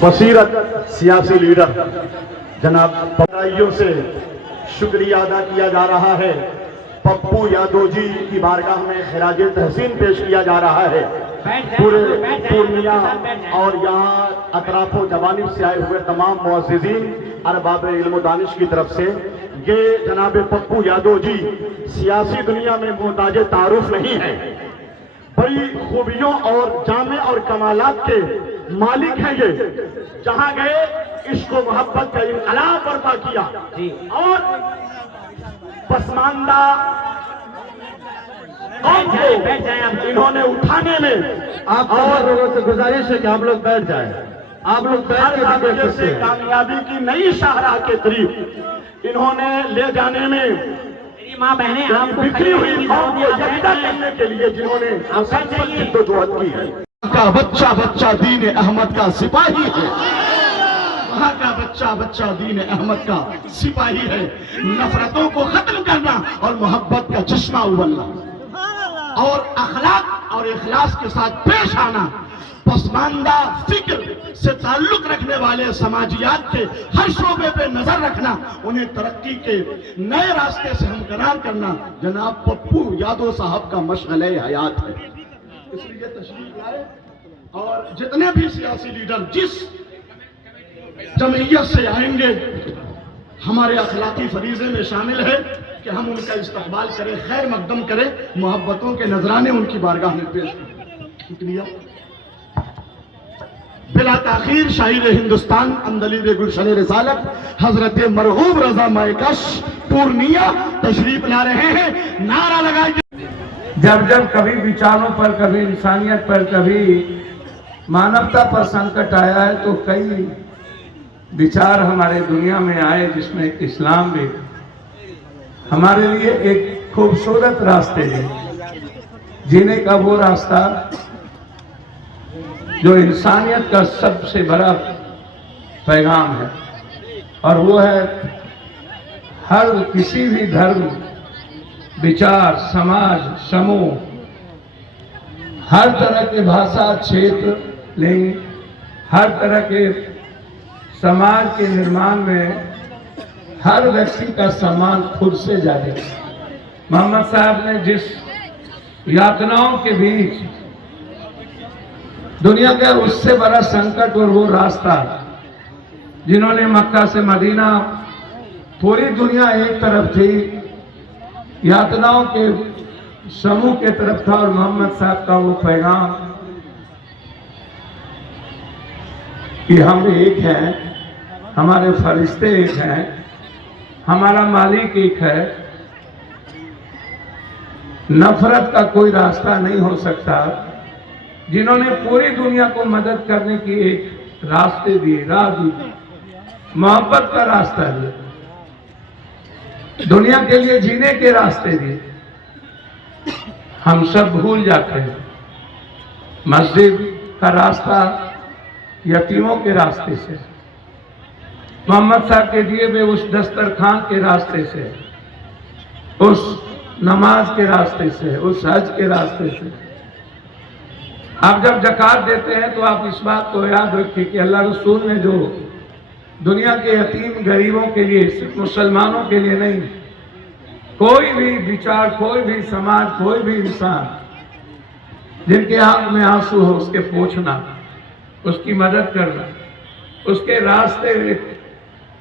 बसीरत सियासी लीडर जनाब पदाइयों से शुक्रिया अदा किया जा रहा है। पप्पू यादव जी की बारगाह में खिराज तहसीन पेश किया जा रहा है। पूरे पूर्णिया और यहाँ अतराफो जवानिब से आए हुए तमाम मुअज़्ज़िज़ीन अरबाब इल्म दानिश की तरफ से ये जनाब पप्पू यादव जी सियासी दुनिया में मोहताज तारुफ नहीं है, बड़ी खूबियों और जामे और कमालात के मालिक हैं ये। जहां गए इश्क व मोहब्बत का इनकलाब बर्पा किया और पसमानदा कौम को इन्होंने उठाने में आप लोगों से गुजारिश है कि आप लोग बैठ जाएं। आप लोग बैठ से कामयाबी की नई शाहराह के करीब इन्होंने ले जाने में माँ बहने आपको बिखरी हुई कौम को यकता करने के लिए जिन्होंने जद्दोजहद की है। का बच्चा बच्चा दीन अहमद का सिपाही है। वहाँ का बच्चा बच्चा दीन अहमद का सिपाही है। नफरतों को खत्म करना और मोहब्बत का चश्मा उबलना और अखलाक और इखलास के साथ पेश आना, पसमानदा फिक्र से ताल्लुक रखने वाले समाजियात के हर शोबे पे नजर रखना, उन्हें तरक्की के नए रास्ते से हमकरार करना जनाब पप्पू यादव साहब का मशअले हयात है। इसलिए तशरीफ लाए और जितने भी सियासी लीडर जिस जमइयत से आएंगे हमारे अखलाकी फरीजे में शामिल है कि हम उनका इस्तकबाल करें, खैर मकदम करें, मोहब्बतों के नजराने उनकी बारगाह में पेश करें। शुक्रिया। बिला ताखीर शाहिर हिंदुस्तान अंदलीब गुलशन रिसालत हजरत मरहूम रजा मायकश पूर्णिया तशरीफ ला रहे हैं। नारा लगाइए। जब जब कभी विचारों पर, कभी इंसानियत पर, कभी मानवता पर संकट आया है तो कई विचार हमारे दुनिया में आए जिसमें इस्लाम भी हमारे लिए एक खूबसूरत रास्ते है जीने का, वो रास्ता जो इंसानियत का सबसे बड़ा पैगाम है और वो है हर किसी भी धर्म, विचार, समाज, समूह, हर तरह के भाषा, क्षेत्र, लिंग, हर तरह के समाज के निर्माण में हर व्यक्ति का सम्मान खुद से जारी। मोहम्मद साहब ने जिस यातनाओं के बीच दुनिया का उससे बड़ा संकट और वो रास्ता जिन्होंने मक्का से मदीना, पूरी दुनिया एक तरफ थी, यातनाओं के समूह के तरफ था और मोहम्मद साहब का वो पैगाम कि हम एक हैं, हमारे फरिश्ते एक हैं, हमारा मालिक एक है, नफरत का कोई रास्ता नहीं हो सकता, जिन्होंने पूरी दुनिया को मदद करने की एक रास्ते दिए, राह दी, मोहब्बत का रास्ता दिया, दुनिया के लिए जीने के रास्ते दिए। हम सब भूल जाते हैं मस्जिद का रास्ता यतीमों के रास्ते से, मोहम्मद साहब के दिए हुए उस दस्तरखान के रास्ते से, उस नमाज के रास्ते से, उस हज के रास्ते से। आप जब ज़कात देते हैं तो आप इस बात को याद रखिए कि अल्लाह रसूल ने जो दुनिया के यतीम गरीबों के लिए, सिर्फ मुसलमानों के लिए नहीं, कोई भी विचार, कोई भी समाज, कोई भी इंसान जिनके आंख में आंसू हो उसके पोंछना, उसकी मदद करना, उसके रास्ते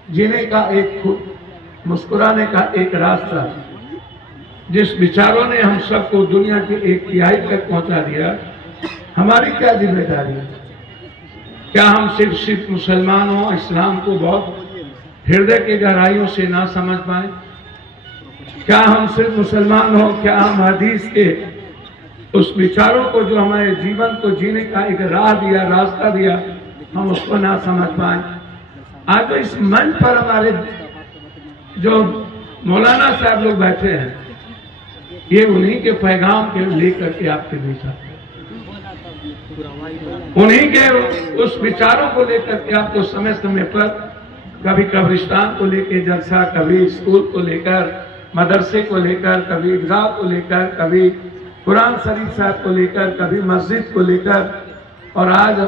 जीने का एक, मुस्कुराने का एक रास्ता, जिस विचारों ने हम सबको दुनिया के एक तिहाई तक पहुंचा दिया, हमारी क्या जिम्मेदारी है? क्या हम सिर्फ मुसलमानों, इस्लाम को बहुत हृदय की गहराइयों से ना समझ पाए? क्या हम सिर्फ मुसलमान हो? क्या हम हदीस के उस विचारों को जो हमारे जीवन को जीने का एक राह दिया, रास्ता दिया, हम उसको ना समझ पाए? आज तो इस मंच पर हमारे जो मौलाना साहब लोग बैठे हैं, ये उन्हीं के पैगाम के लेकर के आपके बीच आते हैं, उन्हीं के उस विचारों को लेकर के आपको समय समय पर कभी कब्रिस्तान को लेकर जलसा, कभी स्कूल को लेकर, मदरसे को लेकर, कभी ईदगाह को लेकर, कभी कुरान शरीफ साहब को लेकर, कभी मस्जिद को लेकर, और आज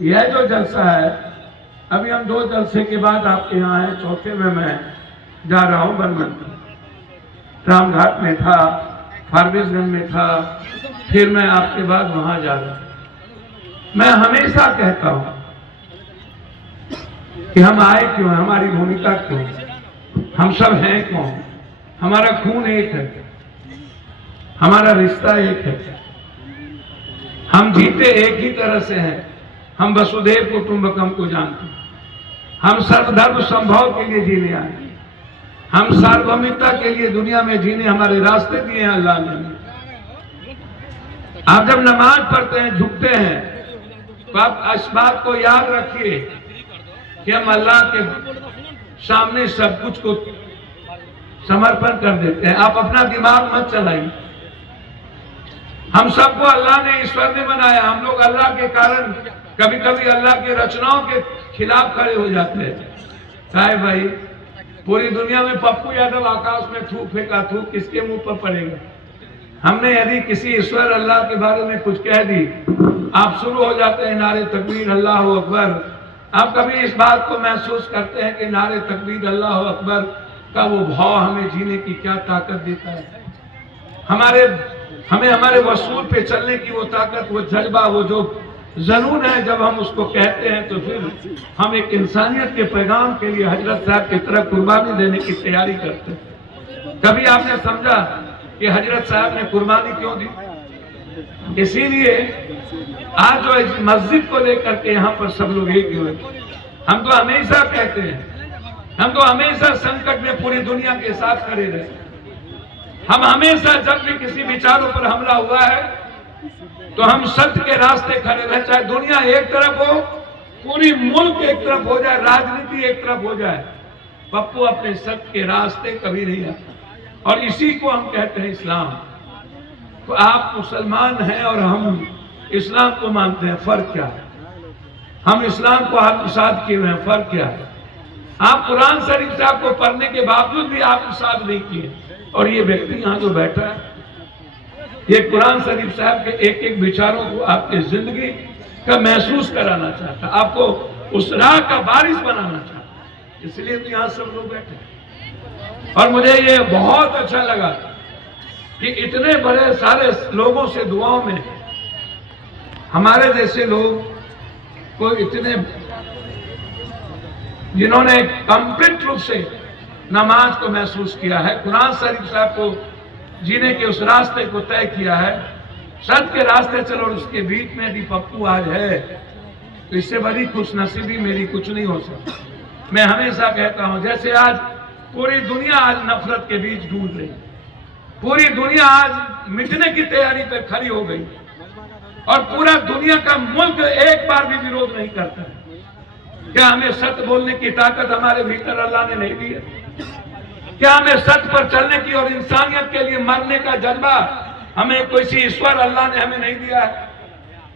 यह जो जलसा है, अभी हम 2 जलसे के बाद आपके यहाँ आए, चौथे में मैं जा रहा हूँ बनमन। रामघाट में था, फारबिसगंज में था, फिर मैं आपके बाद वहां जा रहा हूं। मैं हमेशा कहता हूं कि हम आए क्यों, हमारी भूमिका क्यों, हम सब हैं कौन, हमारा खून एक है, हमारा रिश्ता एक है, हम जीते एक ही तरह से हैं, हम वसुधैव कुटुंबकम को जानते हैं, हम सर्वधर्म संभव के लिए जीने आए, हम सार्वभौमिकता के लिए दुनिया में जीने हमारे रास्ते दिए हैं अल्लाह ने। आप जब नमाज पढ़ते हैं, झुकते हैं, तो आप इस बात को याद रखिए कि हम अल्लाह के सामने सब कुछ को समर्पण कर देते हैं। आप अपना दिमाग मत चलाइए। हम सबको अल्लाह ने ईश्वर ने बनाया, हम लोग अल्लाह के कारण कभी कभी अल्लाह की रचनाओं के खिलाफ खड़े हो जाते हैं। भाई पूरी दुनिया में पप्पू यादव आकाश में थूक फेंका, थूक किसके मुंह पर पड़ेगा? हमने यदि किसी ईश्वर अल्लाह के बारे में कुछ कह दी, आप शुरू हो जाते हैं नारे तकबीर अल्लाह अकबर। आप कभी इस बात को महसूस करते हैं कि नारे तकबीर अल्लाह अकबर का वो भाव हमें जीने की क्या ताकत देता है? हमें हमारे वसूल पे चलने की वो ताकत, वो जज्बा, वो जो जरूर है, जब हम उसको कहते हैं तो फिर हम एक इंसानियत के पैगाम के लिए हजरत साहब की तरह कुर्बानी देने की तैयारी करते हैं। कभी आपने समझा कि हजरत साहब ने कुर्बानी क्यों दी? इसीलिए आज जो इस मस्जिद को लेकर के यहाँ पर सब लोग एक हुए। हम तो हमेशा कहते हैं, हम तो हमेशा संकट में पूरी दुनिया के साथ खड़े रहे। हम हमेशा जब भी किसी विचारों पर हमला हुआ है तो हम सत्य के रास्ते खड़े रहे, चाहे दुनिया एक तरफ हो, पूरी मुल्क एक तरफ हो जाए, राजनीति एक तरफ हो जाए, पप्पू अपने सत्य के रास्ते कभी नहीं आता। और इसी को हम कहते हैं इस्लाम। तो आप मुसलमान हैं और हम इस्लाम को मानते हैं, फर्क क्या है? हम इस्लाम को आत्मसात किए हुए हैं, फर्क क्या है? आप कुरान शरीफ साहब को पढ़ने के बावजूद भी आत्मसात नहीं किए, और ये व्यक्ति यहाँ जो बैठा है, ये कुरान शरीफ साहब के एक एक विचारों को आपकी जिंदगी का महसूस कराना चाहता, आपको उस राह का बारिश बनाना चाहता, इसलिए तो यहाँ सब लोग बैठे। और मुझे ये बहुत अच्छा लगा कि इतने बड़े सारे लोगों से दुआओं में हमारे जैसे लोग को इतने, जिन्होंने कंप्लीट रूप से नमाज को महसूस किया है, कुरान शरीफ साहब को जीने के उस रास्ते को तय किया है, सत्य के रास्ते चलो। और उसके बीच में यदि पप्पू आज है तो इससे बड़ी खुशनसीबी मेरी कुछ नहीं हो सकती। मैं हमेशा कहता हूं, जैसे आज पूरी दुनिया आज नफरत के बीच ढूंढ रही, पूरी दुनिया आज मिटने की तैयारी पर खड़ी हो गई, और पूरा दुनिया का मुल्क एक बार भी विरोध नहीं करता है। क्या हमें सत्य बोलने की ताकत हमारे भीतर अल्लाह ने नहीं दी है? क्या हमें सत्य पर चलने की और इंसानियत के लिए मरने का जज्बा हमें कोई ईश्वर अल्लाह ने हमें नहीं दिया है?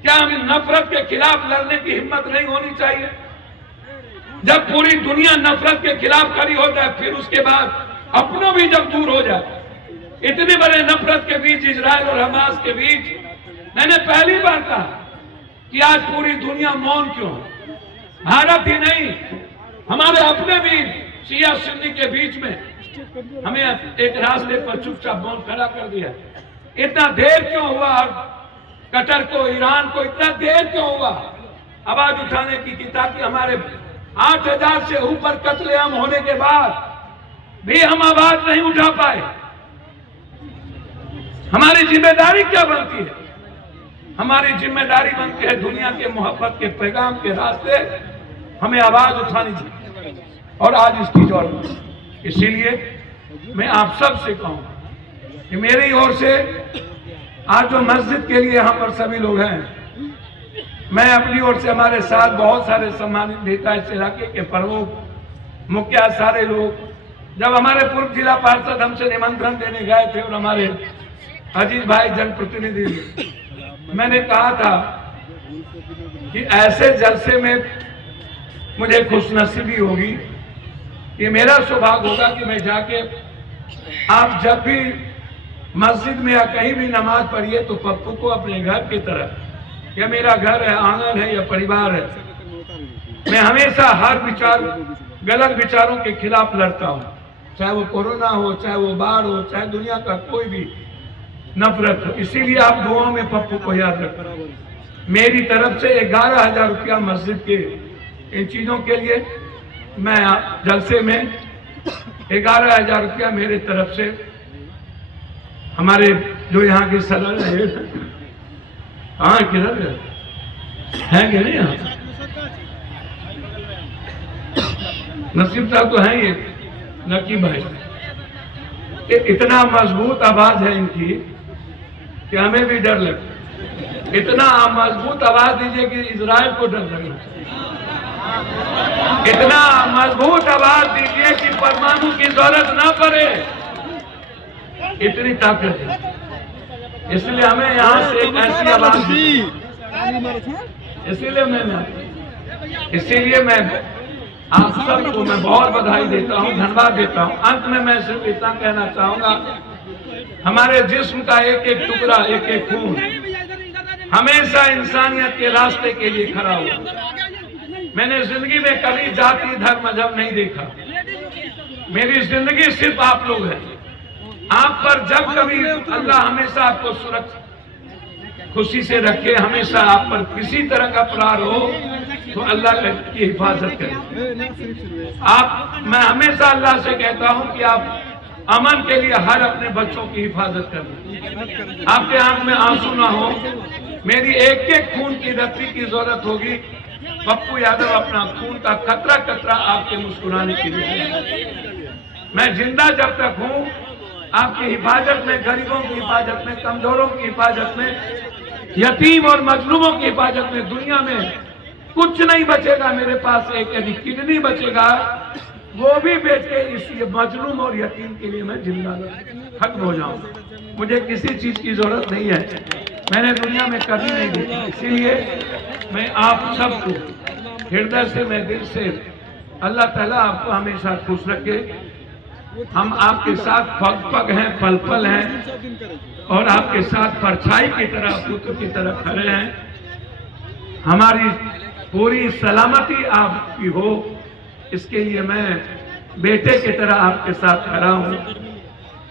क्या हमें नफरत के खिलाफ लड़ने की हिम्मत नहीं होनी चाहिए? जब पूरी दुनिया नफरत के खिलाफ खड़ी हो जाए, फिर उसके बाद अपनों भी जब दूर हो जाए, इतने बड़े नफरत के बीच, इजराइल और हमास के बीच, मैंने पहली बार कहा कि आज पूरी दुनिया मौन क्यों है? भारत ही नहीं, हमारे अपने भी शिया सुन्नी के बीच में हमें एक रास्ते पर चुपचाप मौन खड़ा कर दिया। इतना देर क्यों हुआ? कतर को, ईरान को इतना देर क्यों हुआ आवाज उठाने की? ताकि हमारे 8,000 से ऊपर कत्लेआम होने के बाद भी हम आवाज नहीं उठा पाए। हमारी जिम्मेदारी क्या बनती है? हमारी जिम्मेदारी बनती है दुनिया के मोहब्बत के पैगाम के रास्ते हमें आवाज उठानी चाहिए, और आज इसकी जरूरत है। इसीलिए मैं आप सब से कहूं कि मेरी ओर से आज जो मस्जिद के लिए यहाँ पर सभी लोग हैं, मैं अपनी ओर से, हमारे साथ बहुत सारे सम्मानित नेता, इस इलाके के प्रमुख, मुखिया, सारे लोग, जब हमारे पूर्व जिला पार्षद हमसे निमंत्रण देने गए थे और हमारे अजीज भाई जनप्रतिनिधि, मैंने कहा था कि ऐसे जलसे में मुझे खुशनसीबी होगी कि मेरा सौभाग्य होगा कि मैं जाके, आप जब भी मस्जिद में या कहीं भी नमाज पढ़िए तो पप्पू को अपने घर की तरह या मेरा घर है, आंगन है या परिवार है, मैं हमेशा हर विचार, गलत विचारों के खिलाफ लड़ता हूँ, चाहे वो कोरोना हो, चाहे वो बाढ़ हो, चाहे दुनिया का कोई भी नफरत हो। इसीलिए आप दुआओं में पप्पू को याद रखना। मेरी तरफ से 11,000 रुपया मस्जिद के इन चीजों के लिए, मैं जलसे में 11,000 रुपया मेरे तरफ से हमारे जो यहाँ के सदर है, हाँ किधर है कि नहीं, यहाँ नसीब साहब तो है, ये नकीब भाई, इतना मजबूत आवाज है इनकी कि हमें भी डर लगता। इतना मजबूत आवाज दीजिए कि इजराइल को डर लगे, इतना मजबूत आवाज दीजिए कि परमाणु की जरूरत ना पड़े, इतनी ताकत है। इसलिए हमें यहाँ से एक ऐसी आवाज दी, इसीलिए मैं आप सबको मैं बहुत बधाई देता हूँ, धन्यवाद देता हूँ। अंत में मैं सिर्फ इतना कहना चाहूंगा, हमारे जिस्म का एक एक टुकड़ा, एक एक खून हमेशा इंसानियत के रास्ते के लिए खड़ा हुआ। मैंने जिंदगी में कभी जाति धर्म मजहब नहीं देखा, मेरी जिंदगी सिर्फ आप लोग हैं। आप पर जब कभी अल्लाह हमेशा आपको सुरक्षित खुशी से रखे, हमेशा आप पर किसी तरह का प्रहार हो तो अल्लाह की हिफाजत करें। मैं हमेशा अल्लाह से कहता हूं कि आप अमन के लिए हर अपने बच्चों की हिफाजत करें, आपके आंख में आंसू ना हो। मेरी एक एक खून की रत्ती की जरूरत होगी। पप्पू यादव अपना खून का कतरा कतरा आपके मुस्कुराने के लिए, मैं जिंदा जब तक हूं आपकी हिफाजत में, गरीबों की हिफाजत में, कमजोरों की हिफाजत में, यतीम और मजलूमों की हिफाजत में। दुनिया में कुछ नहीं बचेगा मेरे पास, एक यदि किडनी बचेगा वो भी बेच के इस मजलूम और यतीम के लिए मैं जिंदा खत्म हो जाऊं। मुझे किसी चीज की जरूरत नहीं है, मैंने दुनिया में कभी नहीं देखी। इसीलिए मैं आप सबको हृदय से, मैं दिल से, अल्लाह ताला आपको हमेशा खुश रखे। हम आपके साथ पग पग हैं, पल पल हैं और आपके साथ परछाई की तरह, पुत्र की तरह खड़े हैं। हमारी पूरी सलामती आपकी हो, इसके लिए मैं बेटे की तरह आपके साथ खड़ा हूं।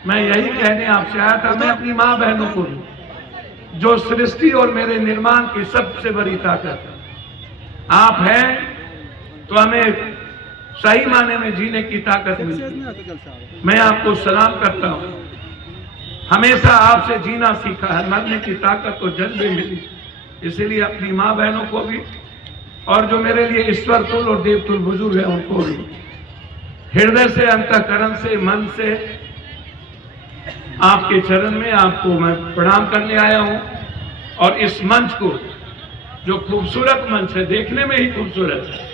मैं यही कहने आपसे आया था, मैं अपनी माँ बहनों को भी, जो सृष्टि और मेरे निर्माण की सबसे बड़ी ताकत आप हैं, तो हमें सही माने में जीने की ताकत मिलती। मैं आपको सलाम करता हूं, हमेशा आपसे जीना सीखा है, मरने की ताकत तो जज्बे मिली। इसलिए अपनी माँ बहनों को भी और जो मेरे लिए ईश्वर तुल और देवतुल बुजुर्ग है उनको भी हृदय से, अंतःकरण से, मन से आपके चरण में आपको मैं प्रणाम करने आया हूं। और इस मंच को, जो खूबसूरत मंच है, देखने में ही खूबसूरत है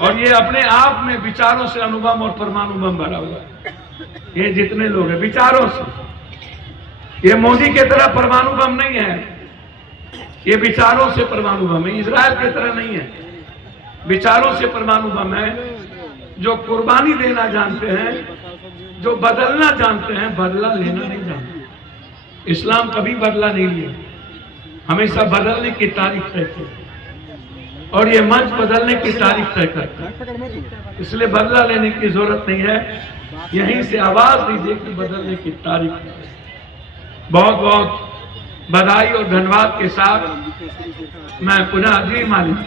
और ये अपने आप में विचारों से अणुबम और परमाणु बम भरा हुआ है। ये जितने लोग हैं विचारों से, ये मोदी की तरह परमाणु बम नहीं है, ये विचारों से परमाणु बम है। इजराइल की तरह नहीं है, विचारों से परमाणु बम है। जो कुर्बानी देना जानते हैं, जो बदलना जानते हैं, बदला लेना नहीं जानते। इस्लाम कभी बदला नहीं लिया, हमेशा बदलने की तारीख तय की और ये मंच बदलने की तारीख तय करता है। इसलिए बदला लेने की जरूरत नहीं है, यहीं से आवाज दीजिए कि बदलने की तारीख। बहुत बहुत बधाई और धन्यवाद के साथ मैं पुनः जी मालिक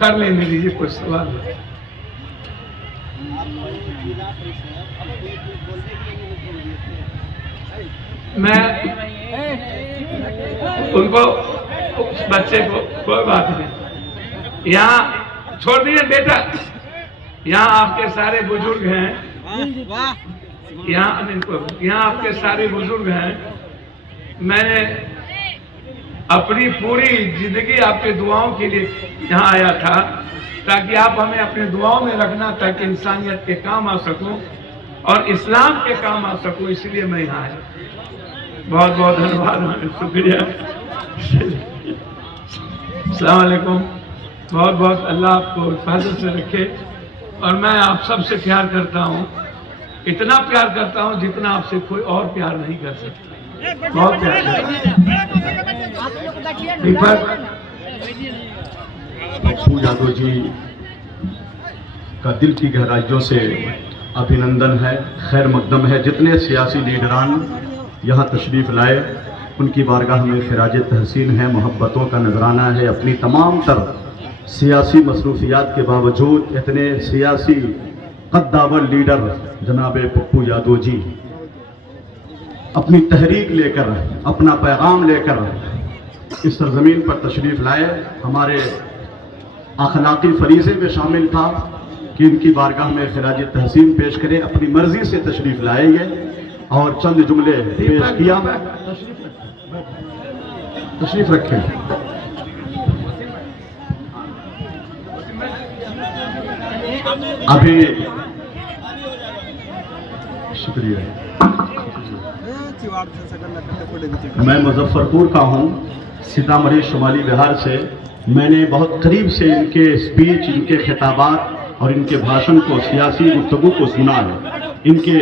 कर लेने दीजिए कुछ सवाल। मैं उनको, उस बच्चे को कोई बात नहीं, यहाँ छोड़ दिए बेटा, यहाँ आपके सारे बुजुर्ग हैं, यहाँ आपके सारे बुजुर्ग हैं। मैंने अपनी पूरी जिंदगी आपके दुआओं के लिए यहाँ आया था, ताकि आप हमें अपने दुआओं में रखना, ताकि इंसानियत के काम आ सकूं और इस्लाम के काम आ सकूं। इसलिए मैं यहाँ आया। बहुत बहुत धन्यवाद, शुक्रिया। अस्सलाम वालेकुम। बहुत बहुत अल्लाह आपको हिफाजत से रखे। और मैं आप सबसे प्यार करता हूँ, इतना प्यार करता हूँ जितना आपसे कोई और प्यार नहीं कर सकता। बहुत प्यार करता हूं। दीपक पप्पू यादव जी का दिल की गहराइयों से अभिनंदन है, खैर मकदम है। जितने सियासी लीडरान यहाँ तशरीफ़ लाए उनकी बारगाह में खिराज तहसीन है, मोहब्बतों का नजराना है। अपनी तमाम तर सियासी मसरूफियात के बावजूद इतने सियासी कद्दावर लीडर जनाब पप्पू यादव जी अपनी तहरीक लेकर, अपना पैगाम लेकर इस सरजमीन पर तशरीफ़ लाए। हमारे अखलाकी फरीज़े में शामिल था कि इनकी बारगाह में खिराज तहसीन पेश करें। अपनी मर्जी से तशरीफ़ लाए ये और चंद जुमले पेश किया। तशरीफ़ रखें। अभी शुक्रिया। मैं मुजफ्फरपुर का हूँ, सीतामढ़ी शुमाली बिहार से। मैंने बहुत करीब से इनके स्पीच, इनके खिताबात और इनके भाषण को, सियासी गुफ्तगू को सुना है। इनके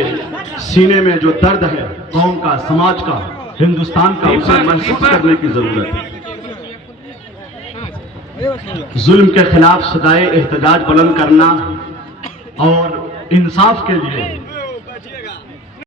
सीने में जो दर्द है कौम का, समाज का, हिंदुस्तान का, उसे महसूस करने की जरूरत है। जुल्म के खिलाफ सदाए एहतजाज बुलंद करना और इंसाफ के लिए